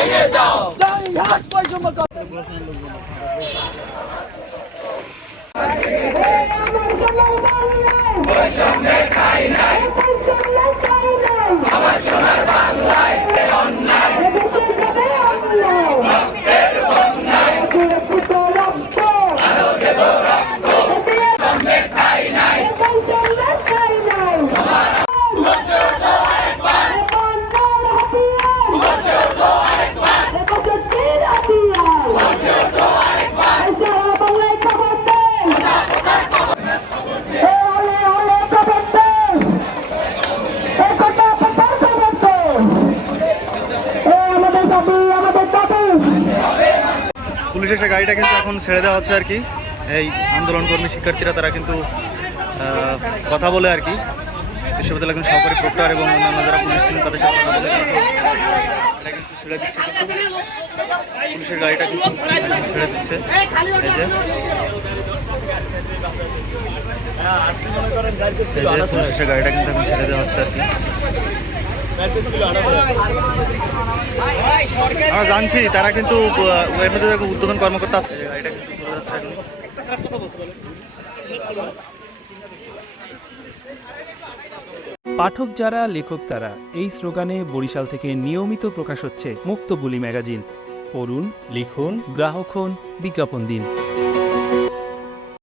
ভেঙে দাও জয় হাত পয়সম্য কথা পয়সম্যের ঠাই নাই পুলিশ এসে গাড়িটা কিন্তু এখন ছেড়ে দেওয়া হচ্ছে আর কি। এই আন্দোলনকর্মী শিক্ষার্থীরা তারা কিন্তু কথা বলে আর কি। বিশ্ববিদ্যালয় কিন্তু সহকারী প্রক্টর এবং অন্যান্য যারা পুলিশ ছিলেন তাদের সাথে কথা বলে ছেড়ে দিচ্ছে। পুলিশের গাড়িটা কিন্তু ছেড়ে দিচ্ছে। এই যে, পুলিশের গাড়িটা কিন্তু এখন ছেড়ে দেওয়া হচ্ছে আর কি। আমরা জানছি, তারা কিন্তু এর মধ্যে উদ্বোধন কর্মকর্তা পাঠক যারা, লেখক তারা, এই স্লোগানে বরিশাল থেকে নিয়মিত প্রকাশ হচ্ছে মুক্ত বুলি ম্যাগাজিন। পড়ুন, লিখুন, গ্রাহক হন, বিজ্ঞাপন দিন।